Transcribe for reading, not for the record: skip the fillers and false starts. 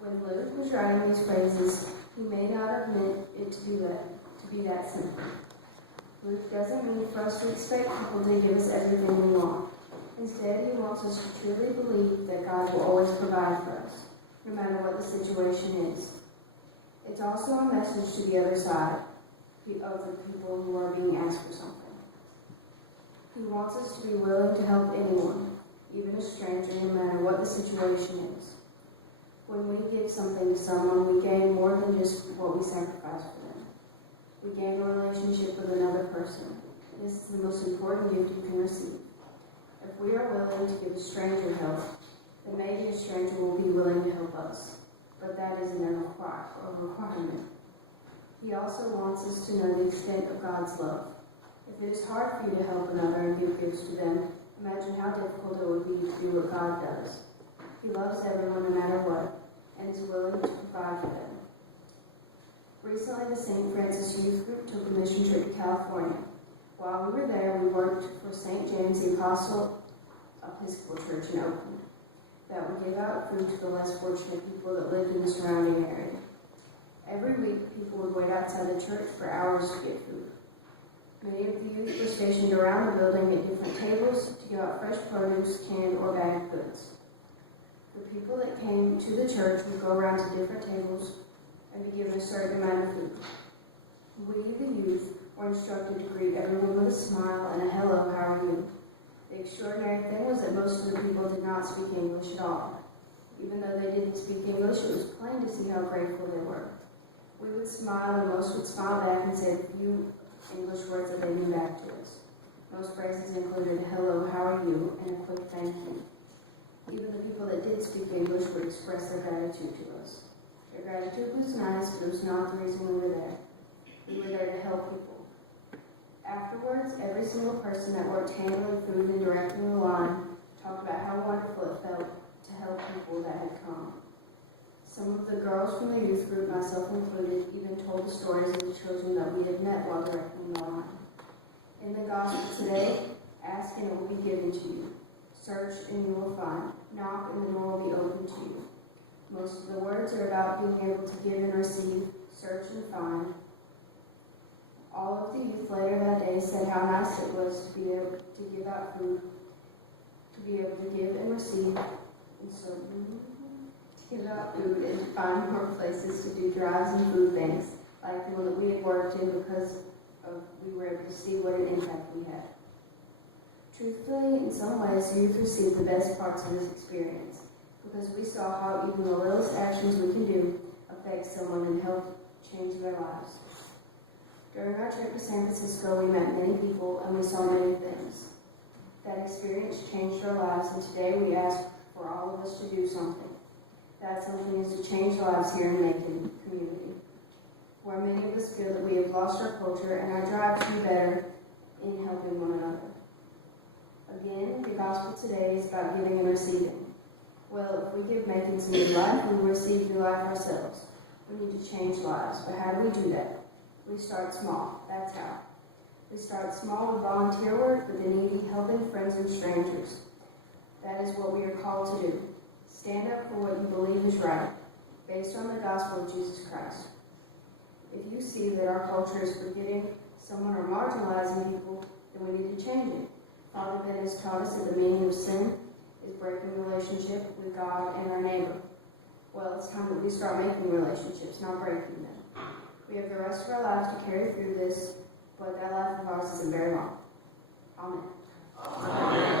When Luke was writing these phrases, he may not have meant it to be that simple. Luke doesn't mean for us to expect people to give us everything we want. Instead, he wants us to truly believe that God will always provide for us, no matter what the situation is. It's also a message to the other side of the people who are being asked for something. He wants us to be willing to help anyone, even a stranger, no matter what the situation is. When we give something to someone, we gain more than just what we sacrifice for them. We gain a relationship with another person. This is the most important gift you can receive. If we are willing to give a stranger help, then maybe a stranger will be willing to help us. But that isn't a requirement. He also wants us to know the extent of God's love. If it is hard for you to help another and give gifts to them, imagine how difficult it would be to do what God does. He loves everyone no matter what, and is willing to provide for them. Recently, the St. Francis Youth Group took a mission trip to California. While we were there, we worked for St. James the Episcopal Church in Oakland, that would give out food to the less fortunate people that lived in the surrounding area. Every week, people would wait outside the church for hours to get food. Many of the youth were stationed around the building at different tables to give out fresh produce, canned or bagged goods. The people that came to the church would go around to different tables and be given a certain amount of food. We, the youth, were instructed to greet everyone with a smile and a hello, how are you? The extraordinary thing was that most of the people did not speak English at all. Even though they didn't speak English, it was plain to see how grateful they were. We would smile, and most would smile back and say a few English words that they knew back to us. Most phrases included hello, how are you, and a quick thank you. Even the people that did speak English would express their gratitude to us. Their gratitude was nice, but it was not the reason we were there. We were there to help people. Afterwards, every single person that worked handling food and directing the line talked about how wonderful it felt to help people that had come. Some of the girls from the youth group, myself included, even told the stories of the children that we had met while directing the line. In the gospel today, ask and it will be given to you. Search and you will find. Knock and the door will be open to you. Most of the words are about being able to give and receive, search and find. All of the youth later that day said how nice it was to be able to give out food, to be able to give and receive, and so to give out food and to find more places to do drives and food banks, like the one that we had worked in because we were able to see what an impact we had. Truthfully, in some ways, the youth received the best parts of this experience, because we saw how even the littlest actions we can do affect someone and help change their lives. During our trip to San Francisco, we met many people and we saw many things. That experience changed our lives, and today we ask for all of us to do something. That something is to change lives here in Macon community, where many of us feel that we have lost our culture and our drive to be better in helping one another. Again, the gospel today is about giving and receiving. Well, if we give Macon some new life, we will receive new life ourselves. We need to change lives, but how do we do that? We start small. That's how. We start small with volunteer work with the needy, helping friends and strangers. That is what we are called to do. Stand up for what you believe is right, based on the gospel of Jesus Christ. If you see that our culture is forgetting someone or marginalizing people, then we need to change it. Father Ben has taught us that the meaning of sin is breaking relationship with God and our neighbor. Well, it's time that we start making relationships, not breaking them. We have the rest of our lives to carry through this, but that life of ours isn't very long. Amen. Amen.